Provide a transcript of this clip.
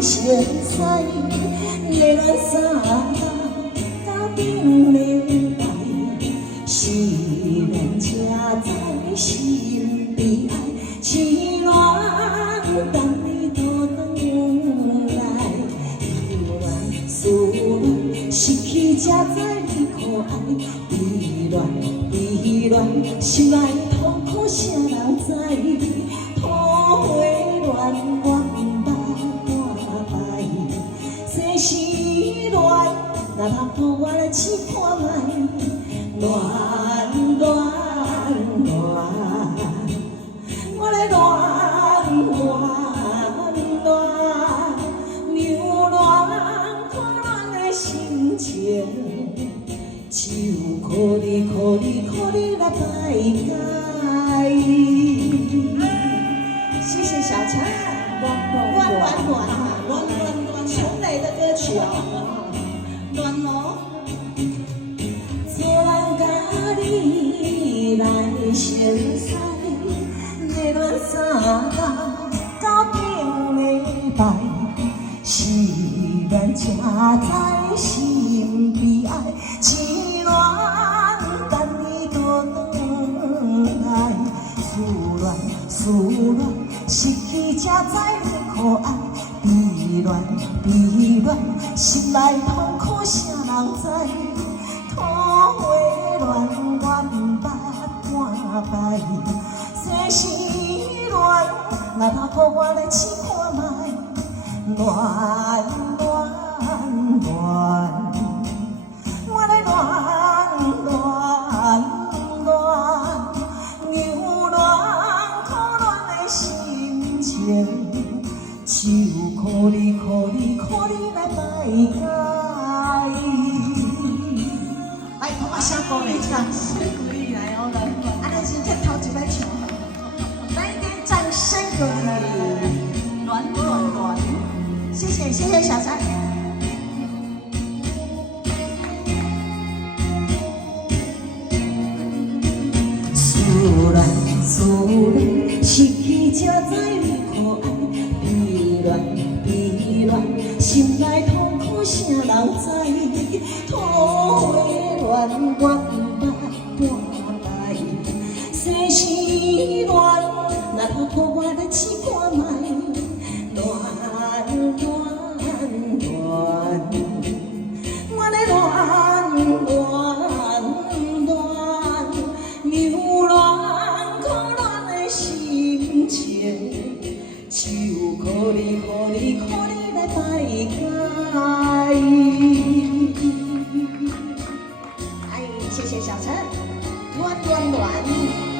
相识，要咱三家顶礼拜，虽然车载心悲哀，凄恋等你倒转来，留恋思恋，失去才知你可爱，悲恋悲恋，心内痛苦谁人知？土花恋我不捌半摆，世事恋，若通互我来试看觅，恋恋恋，我来恋恋恋，流恋可恋的心情，只有可你可你可你来排解。谢谢小陈，乱乱乱哈，乱乱乱，陈蕾的歌曲哦，乱哦。做人甲你来相识，要咱三到顶礼拜，是咱才知心悲哀，凄恋等你倒转来，思恋思恋，失去才知你可爱，悲恋悲恋，心内痛苦谁人知？土花恋我不捌半摆，世事恋，若通互我来试看觅，恋恋恋，我来恋恋恋，流恋可恋的心情，只有可你可你可你来排解。来，同我声歌来唱，鼓励来哦，来，安尼真正头一摆唱，来一点掌声鼓励，暖暖暖，谢谢谢谢小三。思恋思恋，失去才知你可爱，悲恋悲恋，心内痛苦谁人知？土花恋我不捌半摆，世事恋，若通互我来试看觅，恋恋恋，我来恋恋恋，流恋可恋的心情，只有可你可你可你来排解。哎，谢谢小陈，暖暖暖。